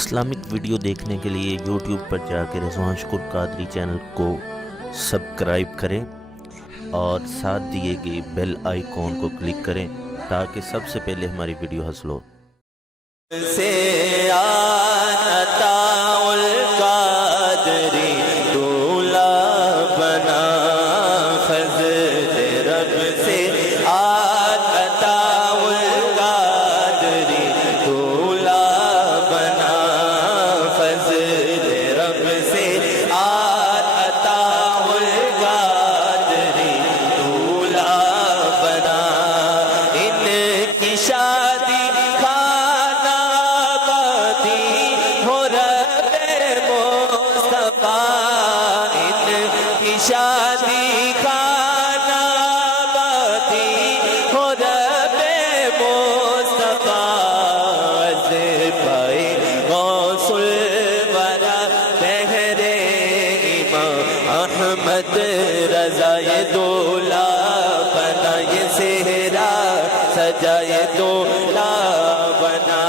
Islamic video دیکھنے کے لیے یوٹیوب پر جا کے رضوان شکر قادری چینل کو سبسکرائب کریں اور ساتھ دیے گئے بیل آئیکن کو کلک کریں تاکہ سب سے پہلے ہماری ویڈیو حاصل ہو۔ شادی خانہ باتی ہو رب مصطفیٰ پائے غوث الورا بہرے امام احمد رضائے دولا بنائے صحرا سجائے دولا بنا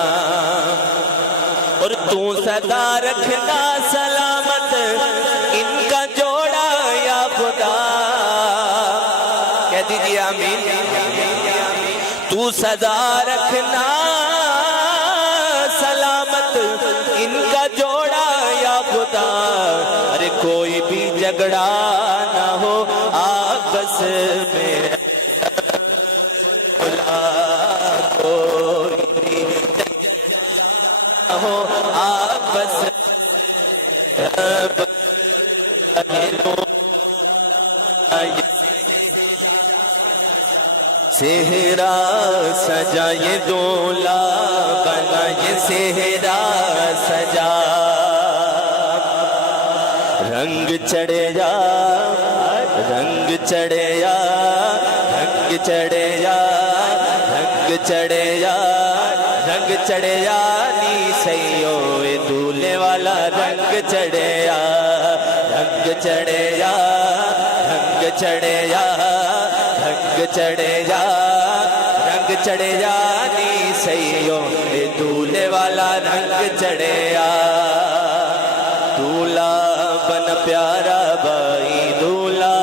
اور تو صدا رکھنا سلامت ان کا جوڑا یا خدا کہہ دیجئے آمین تو صدا رکھنا سلامت ان کا جوڑا یا خدا ارے کوئی بھی جھگڑا نہ ہو آپس میں کوئی بھی جھگڑا ہو آپس صحرا سجائے دولا بنائے صحرا سجا رنگ چڑھے جا رنگ چڑھے جا رنگ چڑھے جا رنگ چڑھے جا رنگ چڑھے جا نی سیو دولے والا رنگ چڑھے جا رنگ چڑھے جا رنگ چڑھے جا رنگ چڑھے جا رنگ چڑھے جا نی سیو دولے والا رنگ چڑھے جا دولہ بن پیارا بائی دولہ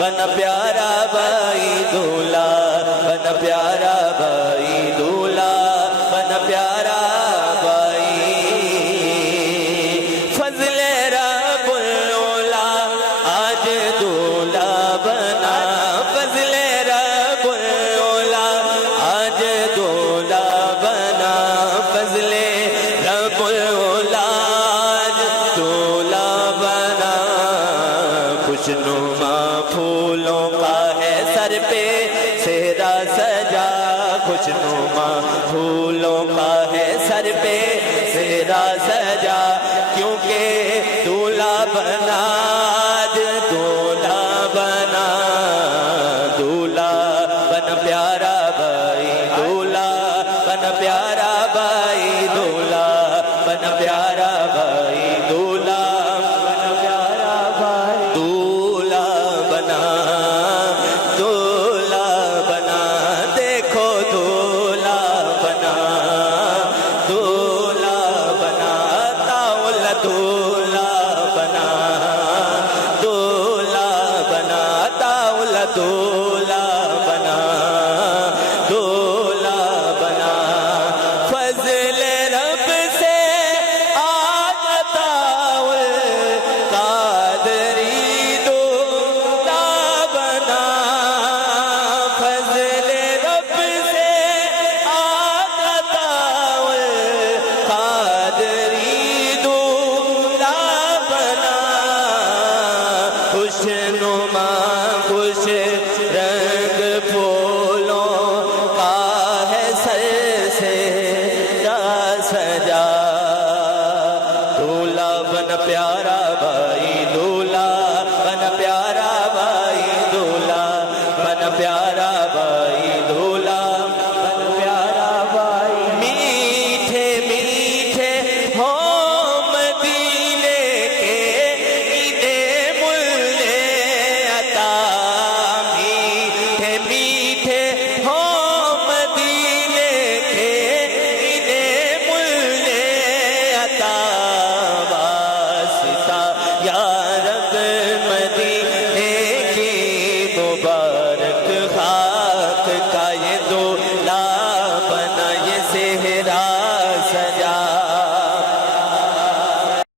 بن پیارا بائی دولہ بن پیارا بائی دولہ بن پیارا بائی فضل رب العلا آج دولہ بنا فضل رب العلا آج دولہ بنا فضل رب العلا آج دولہ بنا خوشنما پھولوں کا ہے سر پہ صحرا سجا خوشنما پھولوں کا ہے سر پہ صحرا سجا کیونکہ دولہ بنا آج دولہ بنا دولہ بن پیارا بھائی دولہ بن پیارا بھائی دولہ بن پیارا بھائی دولہ بن پیارا بھائی دولہ بنا دولہ بنا دیکھو دولہ بنا دولہ بنا تاول دولہ بنا دولہ بنا تاول دولہ بنا دولہ بنا فضل رب سے آج تاول قادری دولہ بنا فضل رب سے آج تاول قادری دولہ بنا خوشنما خوش رنگ پھولوں کا ہے سر سے سجا دولہ بن پیارا بھائی دولہ بن پیارا بھائی دولہ بن پیارا بھائی دولہ بن پیارا بھائی میٹھے میٹھے ہو مدینے کے عیدے ملے عطا میٹھے میٹھے ہو مدینے کے عیدے ملے مبارک